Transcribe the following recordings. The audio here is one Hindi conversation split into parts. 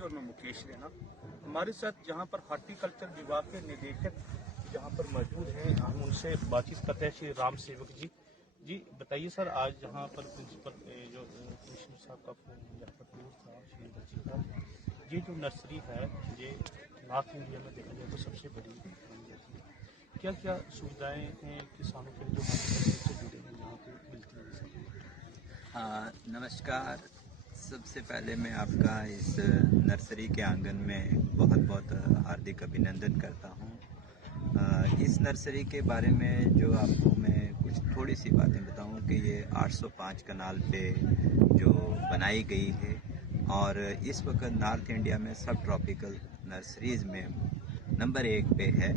और मैं मुकेश रैना। हमारे साथ जहाँ पर हॉर्टिकल्चर विभाग के निदेशक जहाँ पर मौजूद हैं, हम उनसे बातचीत करते हैं। श्री राम सेवक जी, बताइए सर, आज यहाँ पर प्रिंसिपल जो कमिश्नर साहब का यहाँ पर टूर था श्रीनगर जी का, ये जो नर्सरी है ये नॉर्थ इंडिया में देखा जाए तो सबसे बड़ी मानी जाती है। क्या क्या सुविधाएं हैं किसानों के लिए जो हॉर्टिकल्चर से जुड़े हैं यहाँ पे मिलती हैं? नमस्कार। सबसे पहले मैं आपका इस नर्सरी के आंगन में बहुत बहुत हार्दिक अभिनंदन करता हूँ। इस नर्सरी के बारे में जो आपको मैं कुछ थोड़ी सी बातें बताऊं कि ये 805 कनाल पे जो बनाई गई है और इस वक्त नॉर्थ इंडिया में सब ट्रॉपिकल नर्सरीज़ में नंबर 1 पे है।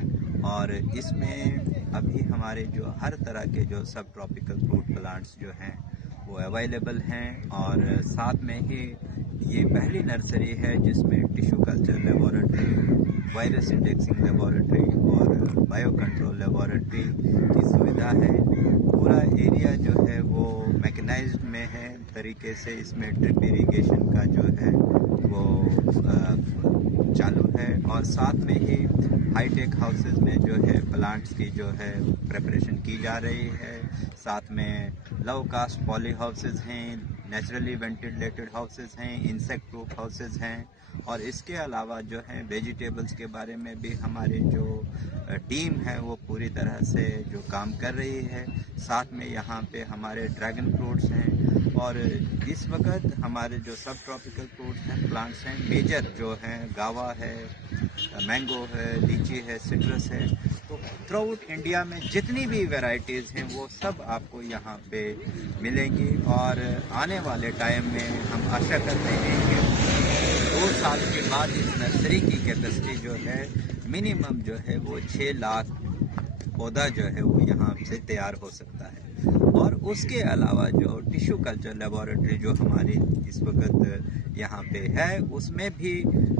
और इसमें अभी हमारे जो हर तरह के जो सब ट्रॉपिकल फ्रूट प्लांट्स जो हैं वो अवेलेबल हैं। और साथ में ही ये पहली नर्सरी है जिसमें tissue culture laboratory, virus indexing laboratory और बायो कंट्रोल लेबोरेटरी की सुविधा है। पूरा एरिया जो है वो मैकेनाइज्ड में है तरीके से। इसमें ड्रिप इरिगेशन का जो है वो चालू है और साथ में ही हाईटेक हाउसेज में जो है प्लांट्स की जो है प्रिपरेशन की जा रही है। साथ में लो कास्ट पॉली हाउसेज हैं, नेचुरली वेंटिलेटेड हाउसेज हैं, इंसेक्ट प्रूफ हाउसेज हैं। और इसके अलावा जो है वेजिटेबल्स के बारे में भी हमारी जो टीम है वो पूरी तरह से जो काम कर रही है। साथ में यहाँ पे हमारे ड्रैगन फ्रूट्स हैं और इस वक्त हमारे जो सब ट्रॉपिकल फ्रूट्स हैं प्लांट्स हैं मेजर जो हैं गावा है, मैंगो है, लीची है, सिट्रस है। तो थ्रू आउट इंडिया में जितनी भी वैरायटीज़ हैं वो सब आपको यहाँ पे मिलेंगी। और आने वाले टाइम में हम आशा करते हैं कि 2 साल के बाद इस नर्सरी की कैपेसिटी जो है मिनिमम जो है वो 6 लाख पौधा जो है वो यहाँ से तैयार हो सकता है। और उसके अलावा जो टिश्यू कल्चर लेबोरेटरी जो हमारी इस वक्त यहाँ पे है उसमें भी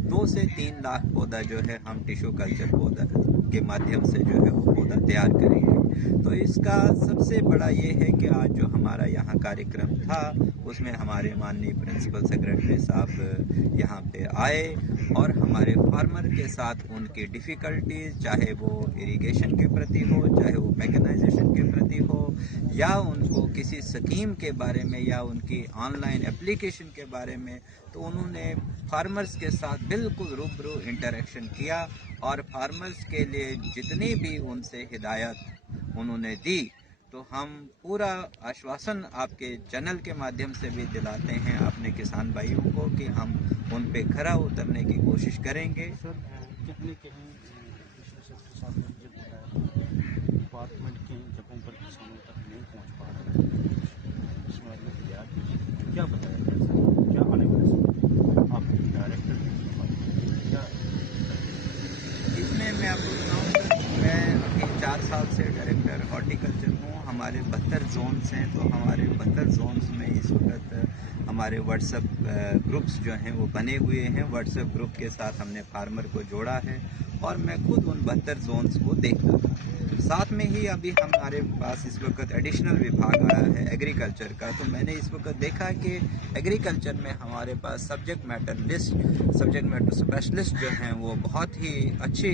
2 से 3 लाख पौधा जो है हम टिश्यू कल्चर पौधा के माध्यम से जो है वो पौधा तैयार करेंगे। तो इसका सबसे बड़ा ये है कि आज जो हमारा यहाँ कार्यक्रम था उसमें हमारे माननीय प्रिंसिपल सेक्रेटरी साहब यहाँ पे आए और हमारे फार्मर के साथ उनकी डिफ़िकल्टीज, चाहे वो इरिगेशन के प्रति हो, चाहे वो मैकेनाइजेशन के प्रति हो, या उनको किसी स्कीम के बारे में या उनकी ऑनलाइन एप्लीकेशन के बारे में, तो उन्होंने फार्मर्स के साथ बिल्कुल रूबरू इंटरेक्शन किया और फार्मर्स के लिए जितनी भी उनसे हिदायत उन्होंने दी। तो हम पूरा आश्वासन आपके चैनल के माध्यम से भी दिलाते हैं अपने किसान भाइयों को कि हम उन पे खरा उतरने की कोशिश करेंगे। सर कहीं सेक्रेटरी साहब ने मुझे बताया डिपार्टमेंट के जगहों पर किसानों तक नहीं पहुंच पा रहे इस बारे में क्या बताया गया सर? क्या आने वाले समय आप डायरेक्टर क्या इसमें मैं आपको बताऊँ कि मैं अभी 4 साल से डायरेक्टर हॉर्टिकल्चर हूँ। हमारे 72 जोन्स हैं। तो हमारे 72 जोन्स में इस वक्त हमारे व्हाट्सएप ग्रुप्स जो हैं वो बने हुए हैं। व्हाट्सएप ग्रुप के साथ हमने फार्मर को जोड़ा है और मैं खुद उन 72 जोन्स को देखता हूँ। साथ में ही अभी हमारे पास इस वक्त एडिशनल विभाग आया है एग्रीकल्चर का। तो मैंने इस वक्त देखा कि एग्रीकल्चर में हमारे पास सब्जेक्ट मैटर स्पेशलिस्ट जो हैं वो बहुत ही अच्छी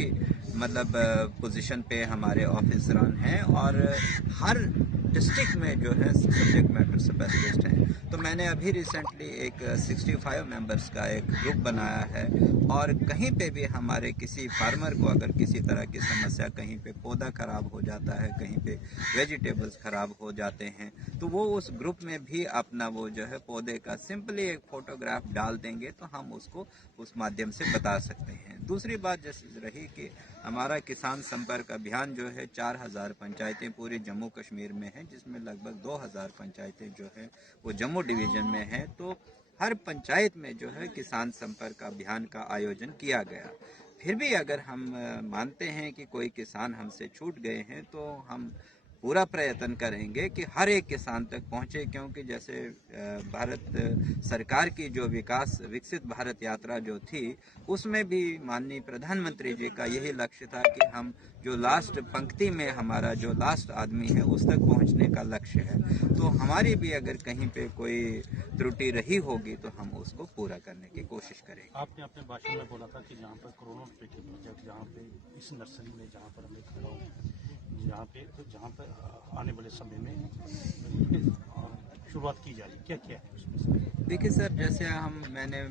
मतलब पोजीशन पे हमारे ऑफिसरान हैं और हर डिस्ट्रिक्ट में जो है सब्जेक्ट मैटर स्पेशलिस्ट हैं। तो मैंने अभी रिसेंटली एक 65 मेंबर्स का एक ग्रुप बनाया है और कहीं पे भी हमारे किसी फार्मर को अगर किसी तरह की समस्या, कहीं पे पौधा ख़राब हो जाता है, कहीं पे वेजिटेबल्स ख़राब हो जाते हैं, तो वो उस ग्रुप में भी अपना वो जो है पौधे का सिंपली एक फ़ोटोग्राफ डाल देंगे तो हम उसको उस माध्यम से बता सकते हैं। दूसरी बात जैसे रही कि हमारा किसान संपर्क अभियान जो है 4000 पंचायतें पूरे जम्मू कश्मीर में हैं, जिसमें लगभग 2000 पंचायतें जो है वो जम्मू डिवीज़न में हैं। तो हर पंचायत में जो है किसान संपर्क अभियान का आयोजन किया गया। फिर भी अगर हम मानते हैं कि कोई किसान हमसे छूट गए हैं तो हम पूरा प्रयत्न करेंगे कि हर एक किसान तक पहुंचे, क्योंकि जैसे भारत सरकार की जो विकसित भारत यात्रा जो थी, उसमें भी माननीय प्रधानमंत्री जी का यही लक्ष्य था कि हम जो लास्ट पंक्ति में हमारा जो लास्ट आदमी है उस तक पहुंचने का लक्ष्य है। तो हमारी भी अगर कहीं पे कोई त्रुटि रही होगी तो हम उसको पूरा करने की कोशिश करेंगे। आपने अपने भाषण में बोला था कि जहाँ पर करोड़ों रुपए के प्रोजेक्ट, जहाँ पे इस नर्सरी में जहाँ पर हमें खड़ा हूँ, जहाँ पर आने वाले समय में शुरुआत की जा रही, क्या क्या है उसमें? देखिए सर, जैसे मैंने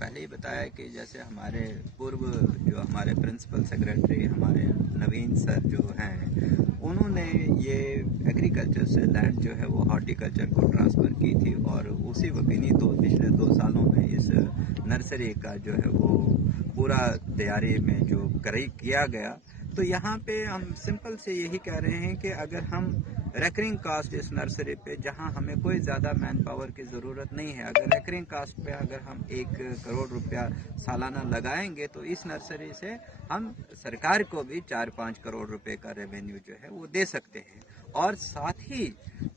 पहले ही बताया कि जैसे हमारे पूर्व जो हमारे प्रिंसिपल सेक्रेटरी हमारे नवीन सर जो हैं, उन्होंने ये एग्रीकल्चर से लैंड जो है वो हॉर्टिकल्चर को ट्रांसफ़र की थी, और उसी वक्त इन्हीं पिछले 2 सालों में इस नर्सरी का जो है वो पूरा तैयारी में जो किया गया। तो यहाँ पे हम सिंपल से यही कह रहे हैं कि अगर हम रेकरिंग कास्ट इस नर्सरी पे, जहाँ हमें कोई ज़्यादा मैन पावर की ज़रूरत नहीं है, अगर रेकरिंग कास्ट पे अगर हम 1 करोड़ रुपया सालाना लगाएंगे तो इस नर्सरी से हम सरकार को भी 4-5 करोड़ रुपए का रेवेन्यू जो है वो दे सकते हैं। और साथ ही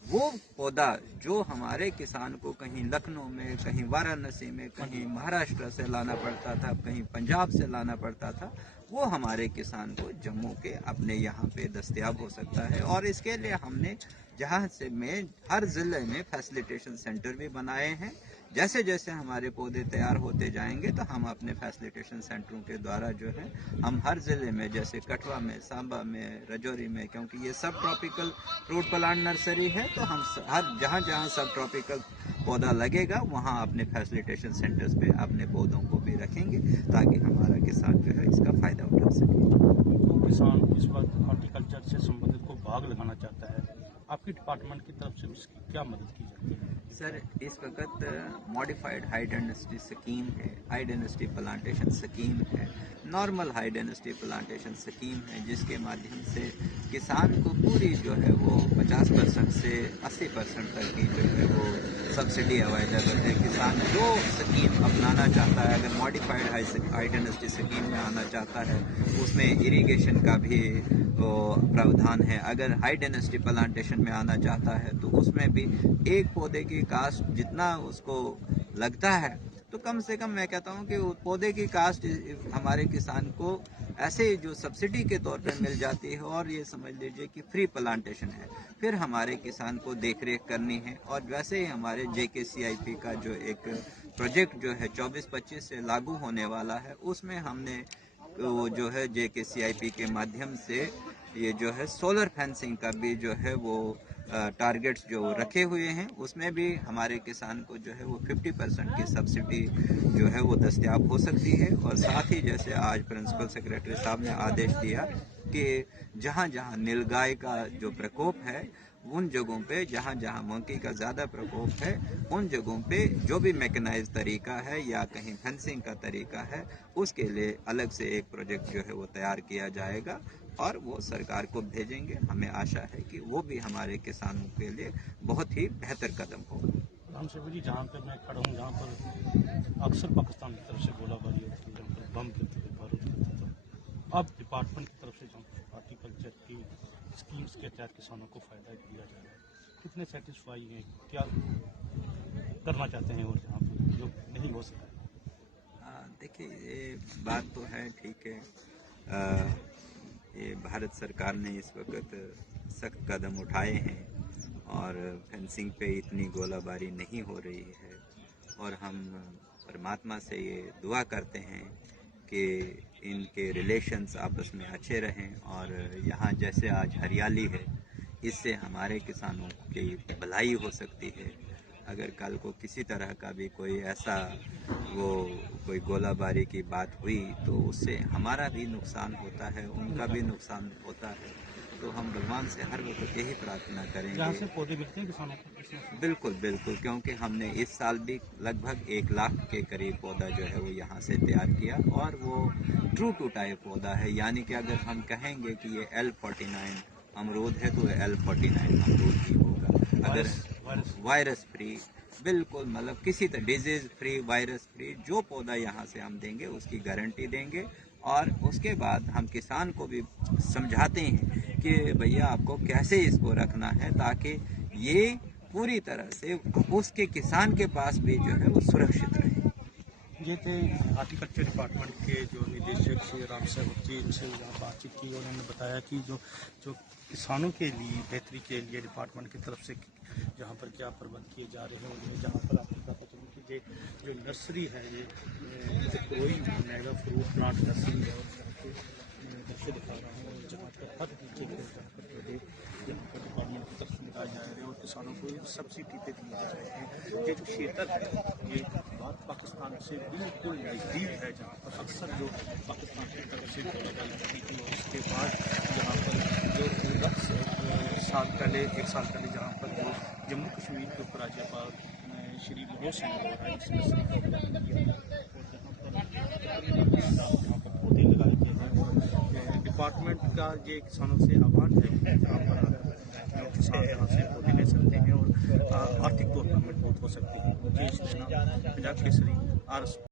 वो पौधा जो हमारे किसान को कहीं लखनऊ में, कहीं वाराणसी में, कहीं महाराष्ट्र से लाना पड़ता था, कहीं पंजाब से लाना पड़ता था, वो हमारे किसान को जम्मू के अपने यहाँ पे दस्तयाब हो सकता है। और इसके लिए हमने जहाँ से में हर ज़िले में फैसिलिटेशन सेंटर भी बनाए हैं। जैसे जैसे हमारे पौधे तैयार होते जाएंगे तो हम अपने फैसिलिटेशन सेंटरों के द्वारा जो है हम हर ज़िले में, जैसे कठवा में, सांबा में, रजौरी में, क्योंकि ये सब ट्रॉपिकल फ्रूट प्लांट नर्सरी है, तो हम हर जहाँ जहाँ सब ट्रॉपिकल पौधा लगेगा वहाँ अपने फैसिलिटेशन सेंटर्स पे अपने पौधों को भी रखेंगे, ताकि हमारा किसान जो है इसका फ़ायदा उठा सके। तो किसान इस वक्त हॉर्टिकल्चर से संबंधित को बाग लगाना चाहता है, आपकी डिपार्टमेंट की तरफ से उसकी क्या मदद की जाती है? सर, इस वक्त मॉडिफाइड हाई डेंसिटी स्कीम है, हाई डेंसिटी प्लांटेशन स्कीम है, normal high density plantation scheme है, जिसके माध्यम से किसान को पूरी जो है वो 50% से 80% तक की जो है वो सब्सिडी अवेलेबल है। किसान जो स्कीम अपनाना चाहता है, अगर मॉडिफाइड हाई डेंसिटी स्कीम में आना चाहता है, उसमें इरिगेशन का भी प्रावधान है। अगर हाई डेंसिटी प्लांटेशन में आना चाहता है तो उसमें भी एक पौधे की कास्ट जितना उसको लगता है, तो कम से कम मैं कहता हूँ कि पौधे की कास्ट हमारे किसान को ऐसे जो सब्सिडी के तौर पर मिल जाती है, और ये समझ लीजिए कि फ्री प्लांटेशन है। फिर हमारे किसान को देखरेख करनी है, और वैसे ही हमारे JKCIP का जो एक प्रोजेक्ट जो है 24-25 से लागू होने वाला है, उसमें हमने वो जो है JKCIP के माध्यम से ये जो है सोलर फेंसिंग का भी जो है वो टारगेट्स जो रखे हुए हैं, उसमें भी हमारे किसान को जो है वो 50% की सब्सिडी जो है वो दस्तयाब हो सकती है। और साथ ही जैसे आज प्रिंसिपल सेक्रेटरी साहब ने आदेश दिया कि जहाँ जहाँ नीलगाय का जो प्रकोप है, उन जगहों पे जहाँ जहाँ मंकी का ज़्यादा प्रकोप है, उन जगहों पे जो भी मैकेनाइज तरीका है या कहीं फेंसिंग का तरीका है, उसके लिए अलग से एक प्रोजेक्ट जो है वो तैयार किया जाएगा और वो सरकार को भेजेंगे। हमें आशा है कि वो भी हमारे किसानों के लिए बहुत ही बेहतर कदम होगा। रामसेवक जी, जहाँ पर मैं खड़ा हूँ, जहाँ पर अक्सर पाकिस्तान की तरफ से गोलाबारी होती है, जहाँ पर बम गिरते थे, बारूद गिरते थे, अब डिपार्टमेंट की तरफ से जहाँ पर हॉर्टिकल्चर की स्कीम्स के तहत किसानों को फ़ायदा दिया जा रहा है, कितने सेटिस्फाई हैं, क्या करना चाहते हैं और जहाँ पर जो नहीं हो सका? देखिए, ये बात तो है, ठीक है। ये भारत सरकार ने इस वक्त सख्त कदम उठाए हैं और फेंसिंग पे इतनी गोलाबारी नहीं हो रही है, और हम परमात्मा से ये दुआ करते हैं कि इनके रिलेशंस आपस में अच्छे रहें, और यहाँ जैसे आज हरियाली है, इससे हमारे किसानों की भलाई हो सकती है। अगर कल को किसी तरह का भी कोई ऐसा कोई गोलाबारी की बात हुई तो उससे हमारा भी नुकसान होता है, उनका भी नुकसान होता है। तो हम भगवान से हर वक्त यही प्रार्थना जहाँ करेंगे। से पौधे मिलते हैं किसानों को? बिल्कुल बिल्कुल, क्योंकि हमने इस साल भी लगभग 1 लाख के करीब पौधा जो है वो यहाँ से तैयार किया, और वो ट्रू टू टाइप पौधा है। यानी कि अगर हम कहेंगे कि ये L49 अमरूद है तो L49 अमरूद ही होगा। अगर वायरस फ्री, बिल्कुल, मतलब किसी तरह डिजीज फ्री, वायरस फ्री जो पौधा यहाँ से हम देंगे उसकी गारंटी देंगे। और उसके बाद हम किसान को भी समझाते हैं कि भैया आपको कैसे इसको रखना है ताकि ये पूरी तरह से उसके किसान के पास भी जो है वो सुरक्षित रहे। ये थे हार्टिकल्चर डिपार्टमेंट के जो निदेशक श्री राम सेवक जी, इनसे यहाँ बातचीत की। उन्होंने बताया कि जो किसानों के लिए बेहतरी के लिए डिपार्टमेंट की तरफ से जहाँ पर क्या प्रबंध किए जा रहे हैं। उनमें जहाँ पर आपको पता चलूँ कि ये जो नर्सरी है, ये कोई मेगा फ्रूट प्लांट नर्सरी है, और जहाँ पे दृश्य दिखा रहा हूँ, जहाँ पर हर तरीके के जहाँ पर डिपार्टमेंट की तरफ से लगाए जा रहे हैं और किसानों को सब्सिडी पे दिए जा रहे हैं। ये जो क्षेत्र है, ये पाकिस्तान से बिल्कुल नज़दीक है, जहाँ पर अक्सर जो पाकिस्तान की तरफ से गोलीबारी होती थी, और उसके बाद यहाँ पर जो 1 साल पहले जहाँ पर जो जम्मू कश्मीर के उपराज्यपाल श्री मनोज सिन्हा द्वारा इस नर्सरी का उद्घाटन किया गया, और जहाँ पर पौधे लगाए गए हैं। और डिपार्टमेंट का ये किसानों से आह्वान है कि जहाँ पर किसान यहाँ से पौधे ले सकते हैं और आर्थिक तौर पर मजबूत हो सकते हैं। मुझे इसमें पंजाब केसरी RS